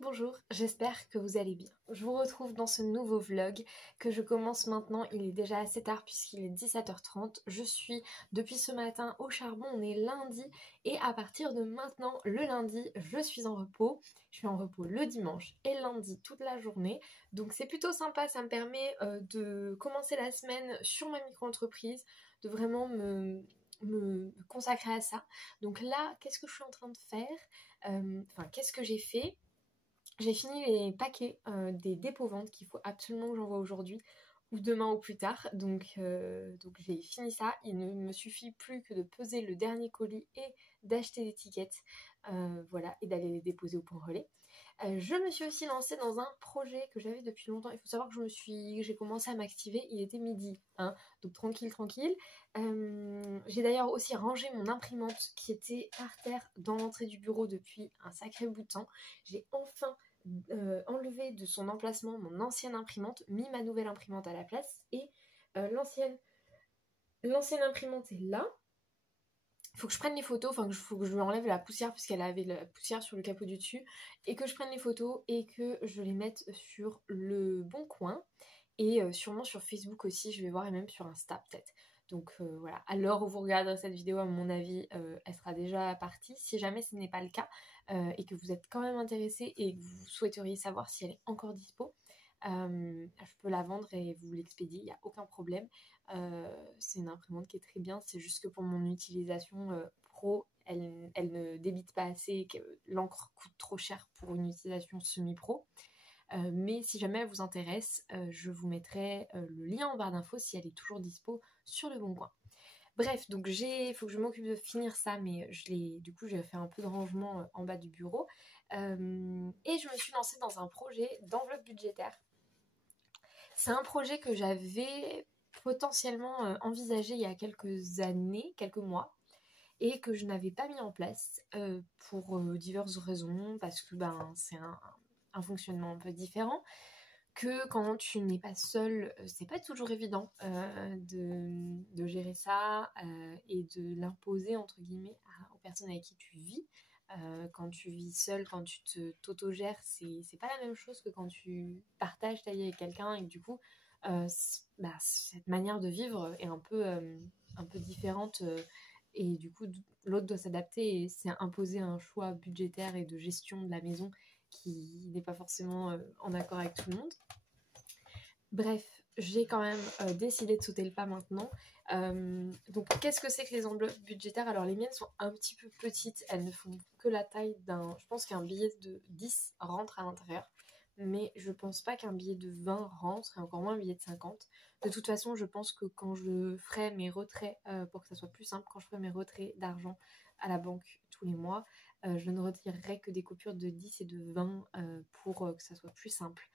Bonjour, j'espère que vous allez bien. Je vous retrouve dans ce nouveau vlog que je commence maintenant. Il est déjà assez tard puisqu'il est 17h30. Je suis depuis ce matin au charbon, on est lundi et à partir de maintenant, le lundi, je suis en repos. Je suis en repos le dimanche et lundi toute la journée. Donc c'est plutôt sympa, ça me permet de commencer la semaine sur ma micro-entreprise, de vraiment me consacrer à ça. Donc là, qu'est-ce que je suis en train de faire? Qu'est-ce que j'ai fait? J'ai fini les paquets des dépôts-ventes qu'il faut absolument que j'envoie aujourd'hui ou demain ou plus tard. Donc j'ai fini ça. Il ne me suffit plus que de peser le dernier colis et d'acheter l'étiquette. Voilà, et d'aller les déposer au point relais. Je me suis aussi lancée dans un projet que j'avais depuis longtemps. Il faut savoir que j'ai commencé à m'activer, il était midi, hein, donc tranquille. J'ai d'ailleurs aussi rangé mon imprimante qui était par terre dans l'entrée du bureau depuis un sacré bout de temps. J'ai enfin enlevé de son emplacement mon ancienne imprimante, mis ma nouvelle imprimante à la place et l'ancienne imprimante est là. Faut que je prenne les photos, faut que je lui enlève la poussière puisqu'elle avait la poussière sur le capot du dessus et que je prenne les photos et que je les mette sur le Bon Coin et sûrement sur Facebook aussi, je vais voir, et même sur Insta peut-être. Donc voilà, à l'heure où vous regarderez cette vidéo, à mon avis, elle sera déjà partie. Si jamais ce n'est pas le cas et que vous êtes quand même intéressé et que vous souhaiteriez savoir si elle est encore dispo, je peux la vendre et vous l'expédier, il n'y a aucun problème. C'est une imprimante qui est très bien, c'est juste que pour mon utilisation pro, elle ne débite pas assez et que l'encre coûte trop cher pour une utilisation semi-pro. Mais si jamais elle vous intéresse, je vous mettrai le lien en barre d'infos si elle est toujours dispo sur le Bon Coin. Bref, donc faut que je m'occupe de finir ça, mais du coup j'ai fait un peu de rangement en bas du bureau. Et je me suis lancée dans un projet d'enveloppe budgétaire. C'est un projet que j'avais potentiellement envisagé il y a quelques années, quelques mois, et que je n'avais pas mis en place pour diverses raisons, parce que c'est un fonctionnement un peu différent, que quand tu n'es pas seul, c'est pas toujours évident de gérer ça et de l'imposer entre guillemets aux personnes avec qui tu vis. Quand tu vis seul, quand tu t'autogères, c'est pas la même chose que quand tu partages ta vie avec quelqu'un et que du coup cette manière de vivre est un peu différente et du coup l'autre doit s'adapter et c'est imposer un choix budgétaire et de gestion de la maison qui n'est pas forcément en accord avec tout le monde. Bref, j'ai quand même décidé de sauter le pas maintenant. Donc qu'est-ce que c'est que les enveloppes budgétaires? Alors les miennes sont un petit peu petites, elles ne font que la taille d'un... Je pense qu'un billet de 10 rentre à l'intérieur, mais je pense pas qu'un billet de 20 rentre, et encore moins un billet de 50. De toute façon, je pense que quand je ferai mes retraits, pour que ça soit plus simple, quand je ferai mes retraits d'argent à la banque tous les mois, je ne retirerai que des coupures de 10 et de 20 pour que ça soit plus simple.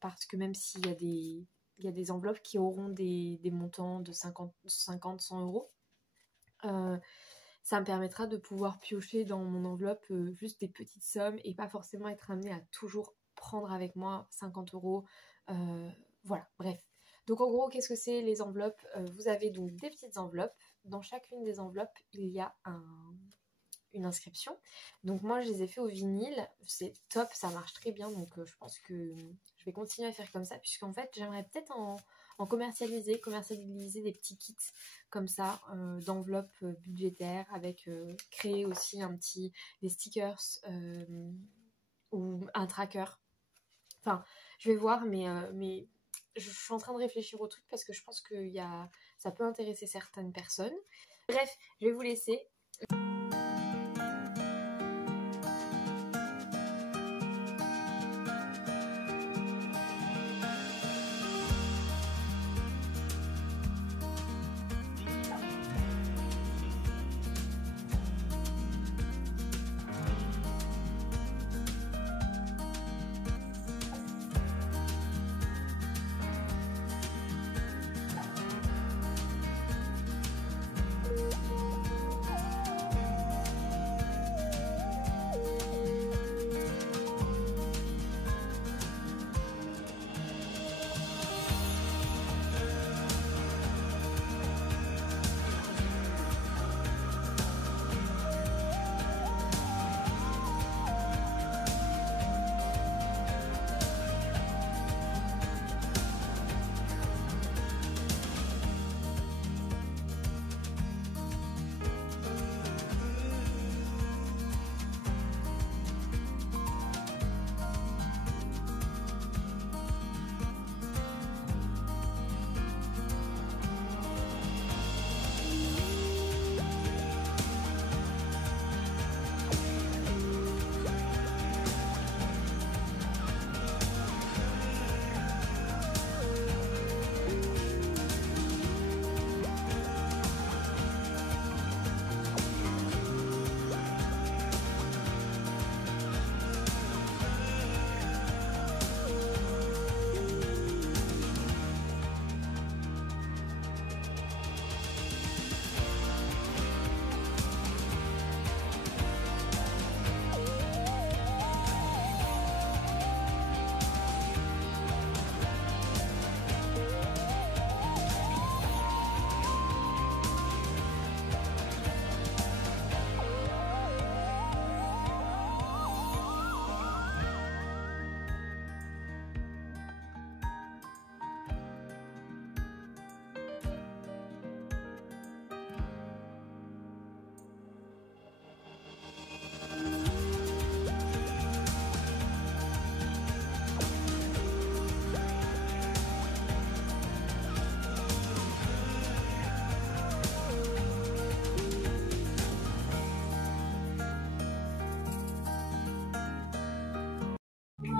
Parce que même s'il y a des enveloppes qui auront des montants de 50, 100 euros, ça me permettra de pouvoir piocher dans mon enveloppe juste des petites sommes et pas forcément être amenée à toujours prendre avec moi 50 euros. Voilà, bref. Donc en gros, qu'est-ce que c'est les enveloppes? Vous avez donc des petites enveloppes. Dans chacune des enveloppes, il y a une inscription. Donc moi, je les ai fait au vinyle. C'est top, ça marche très bien. Donc je pense que je vais continuer à faire comme ça, puisqu'en fait, j'aimerais peut-être en commercialiser des petits kits comme ça, d'enveloppes budgétaires, avec créer aussi des stickers ou un tracker. Enfin, je vais voir, mais je suis en train de réfléchir au truc parce que je pense que ça peut intéresser certaines personnes. Bref, je vais vous laisser.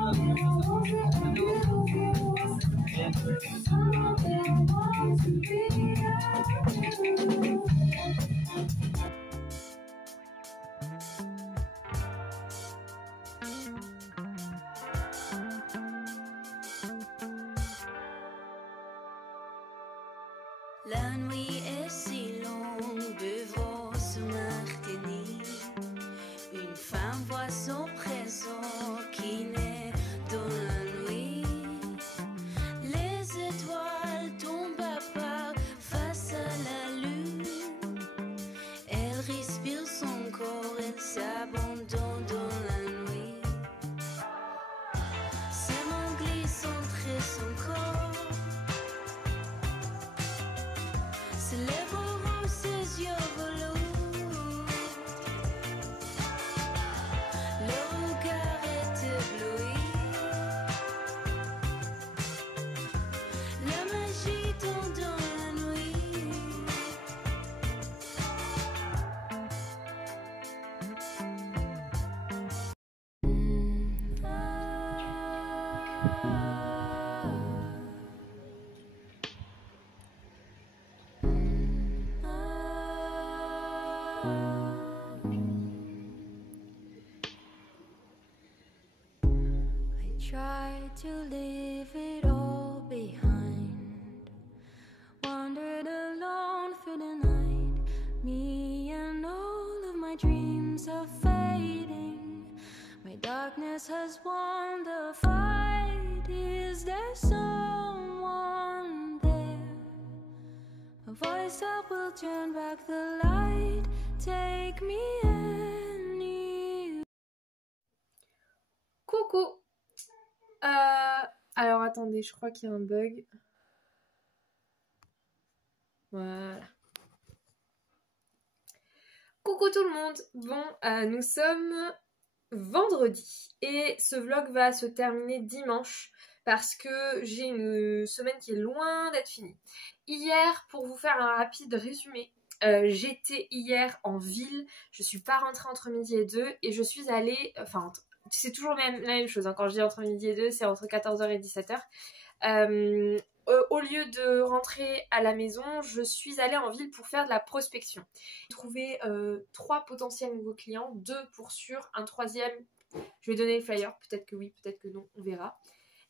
La nuit est si longue devant ce martini. Une femme voit son présent qui naît dans la nuit. Les étoiles tombent à part face à la lune. Elle respire son corps, elle s'abandonne dans la nuit. Ses mains glissent entre son corps. Ses lèvres rouges, ses yeux velours. Le regard est ébloui. La magie tombe dans la nuit. Tried to leave it all behind. Wandered alone through the night. Me and all of my dreams are fading. My darkness has won the fight. Is there someone there? A voice that will turn back the light. Take me anywhere. Coucou. Alors attendez, je crois qu'il y a un bug. Voilà. Coucou tout le monde. Bon, nous sommes vendredi et ce vlog va se terminer dimanche parce que j'ai une semaine qui est loin d'être finie. Hier, pour vous faire un rapide résumé, j'étais hier en ville, je suis pas rentrée entre midi et 2 et je suis allée, enfin c'est toujours la même chose, hein. Quand je dis entre midi et 2, c'est entre 14h et 17h. Au lieu de rentrer à la maison, je suis allée en ville pour faire de la prospection. J'ai trouvé 3 potentiels nouveaux clients, 2 pour sûr, un troisième, je vais donner le flyer, peut-être que oui, peut-être que non, on verra.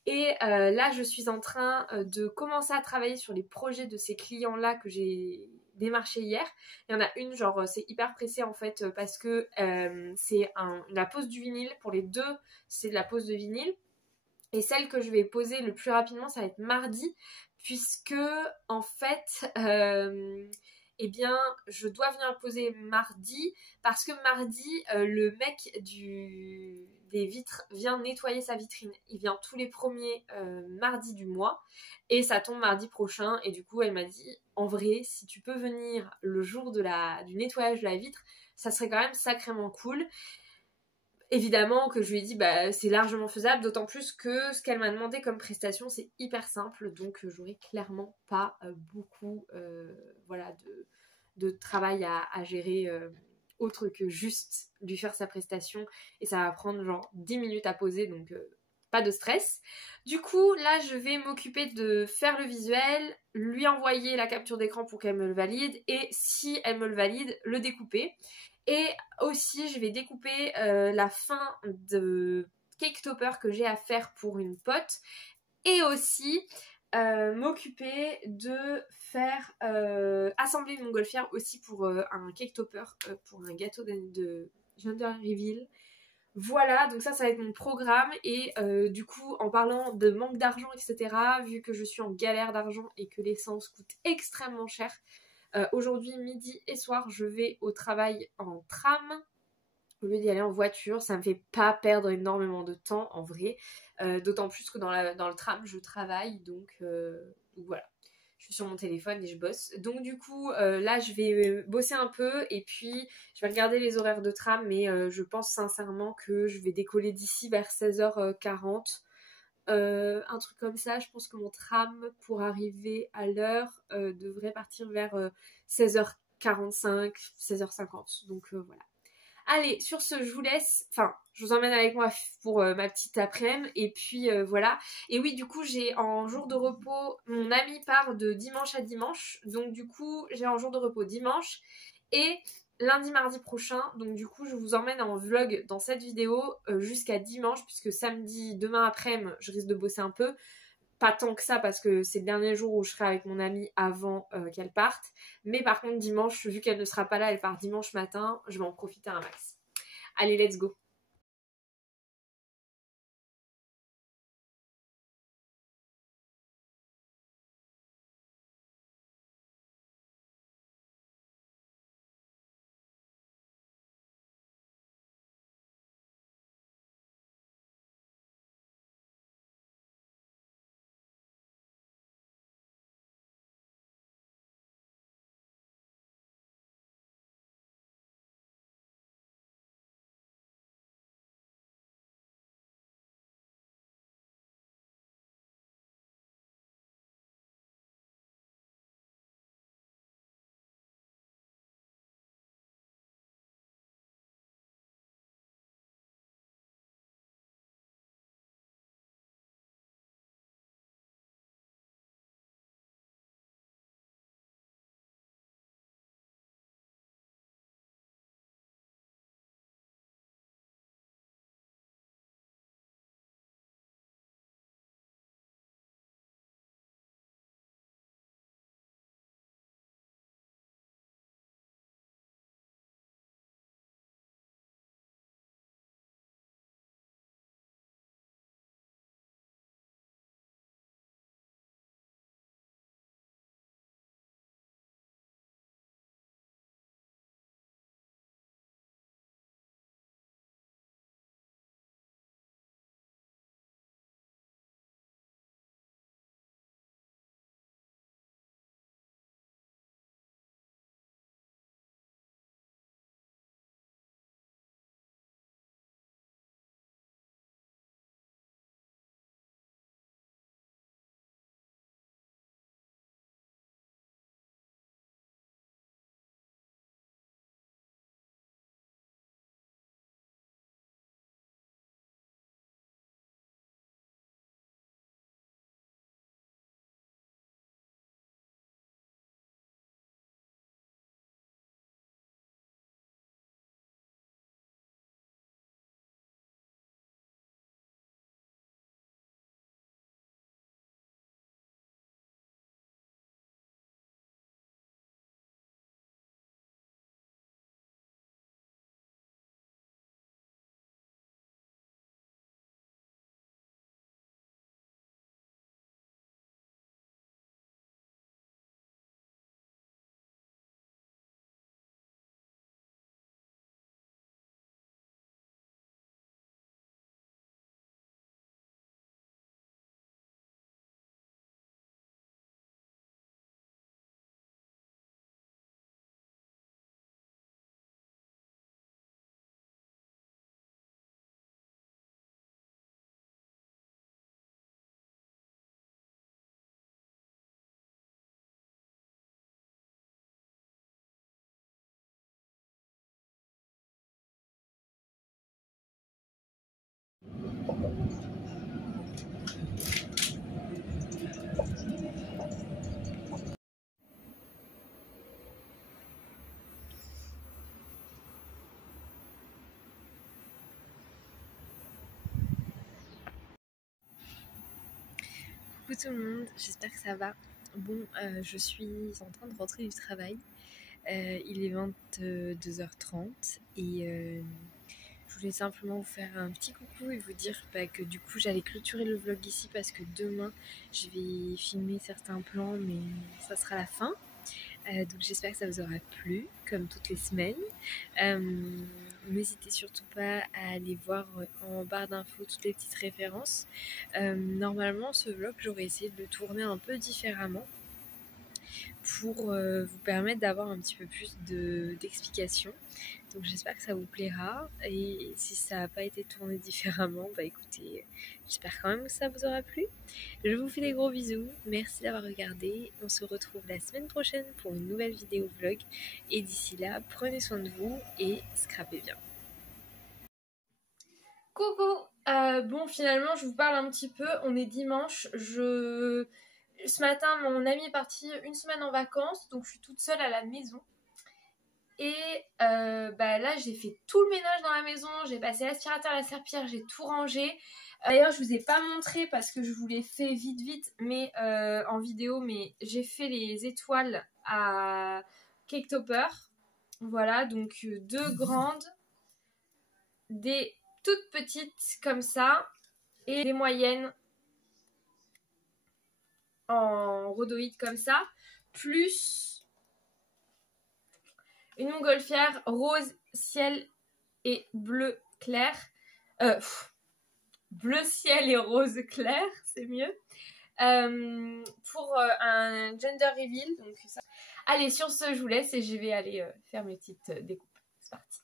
Et là, je suis en train de commencer à travailler sur les projets de ces clients-là que j'ai démarché hier. Il y en a une, genre c'est hyper pressé en fait parce que c'est la pose du vinyle. Pour les deux, c'est de la pose de vinyle. Et celle que je vais poser le plus rapidement, ça va être mardi, puisque en fait, eh bien, je dois venir le poser mardi, parce que mardi, le mec des vitres vient nettoyer sa vitrine. Il vient tous les premiers mardis du mois, et ça tombe mardi prochain, et du coup, elle m'a dit, en vrai, si tu peux venir le jour du nettoyage de la vitre, ça serait quand même sacrément cool. Évidemment que je lui ai dit bah c'est largement faisable, d'autant plus que ce qu'elle m'a demandé comme prestation c'est hyper simple, donc j'aurai clairement pas beaucoup voilà, de travail à gérer autre que juste lui faire sa prestation, et ça va prendre genre 10 minutes à poser, donc pas de stress. Du coup là je vais m'occuper de faire le visuel, lui envoyer la capture d'écran pour qu'elle me le valide, et si elle me le valide, le découper. Et aussi, je vais découper la fin de cake topper que j'ai à faire pour une pote. Et aussi m'occuper de faire assembler une montgolfière aussi pour un cake topper, pour un gâteau de gender reveal. Voilà, donc ça va être mon programme. Et du coup, en parlant de manque d'argent, etc., vu que je suis en galère d'argent et que l'essence coûte extrêmement cher, aujourd'hui, midi et soir, je vais au travail en tram au lieu d'y aller en voiture. Ça me fait pas perdre énormément de temps en vrai, d'autant plus que dans le tram je travaille, donc voilà, je suis sur mon téléphone et je bosse. Donc du coup là je vais bosser un peu et puis je vais regarder les horaires de tram, mais je pense sincèrement que je vais décoller d'ici vers 16h40. Un truc comme ça. Je pense que mon tram pour arriver à l'heure devrait partir vers 16h45, 16h50, donc voilà. Allez, sur ce, je vous laisse, enfin, je vous emmène avec moi pour ma petite après-midi, et puis voilà. Et oui, du coup, j'ai en jour de repos, mon ami part de dimanche à dimanche, donc du coup, j'ai en jour de repos dimanche, et lundi, mardi prochain, donc du coup, je vous emmène en vlog dans cette vidéo jusqu'à dimanche, puisque samedi, demain après-midi, je risque de bosser un peu. Pas tant que ça parce que c'est le dernier jour où je serai avec mon amie avant qu'elle parte. Mais par contre dimanche, vu qu'elle ne sera pas là, elle part dimanche matin, je vais en profiter un max. Allez, let's go! Coucou tout le monde, j'espère que ça va. Bon, je suis en train de rentrer du travail. Il est 22h30 et je voulais simplement vous faire un petit coucou et vous dire que du coup j'allais clôturer le vlog ici parce que demain je vais filmer certains plans mais ça sera la fin. Donc j'espère que ça vous aura plu comme toutes les semaines. N'hésitez surtout pas à aller voir en barre d'infos toutes les petites références. Normalement ce vlog j'aurais essayé de le tourner un peu différemment pour vous permettre d'avoir un petit peu plus d'explications. Donc j'espère que ça vous plaira, et si ça n'a pas été tourné différemment, bah écoutez, j'espère quand même que ça vous aura plu. Je vous fais des gros bisous, merci d'avoir regardé, on se retrouve la semaine prochaine pour une nouvelle vidéo vlog, et d'ici là, prenez soin de vous et scrapez bien. Coucou, bon finalement je vous parle un petit peu, on est dimanche, ce matin mon ami est parti une semaine en vacances, donc je suis toute seule à la maison. Et là j'ai fait tout le ménage dans la maison, j'ai passé l'aspirateur, la serpillière, j'ai tout rangé. D'ailleurs je vous ai pas montré parce que je vous l'ai fait vite mais en vidéo, mais j'ai fait les étoiles à Cake Topper. Voilà, donc 2 grandes, des toutes petites comme ça et des moyennes en rhodoïde comme ça, plus une montgolfière rose ciel et bleu clair, bleu ciel et rose clair, c'est mieux, pour un gender reveal. Donc ça. Allez, sur ce je vous laisse et je vais aller faire mes petites découpes. C'est parti.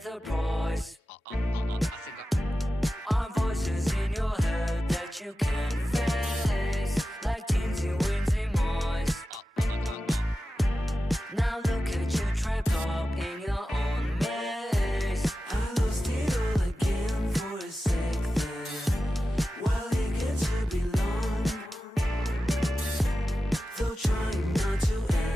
The price. Are voices in your head that you can't face, like teensy weensy mice. Now look at you trapped up in your own maze. I lost it all again for a sec there. While it gets to be long, though trying not to end.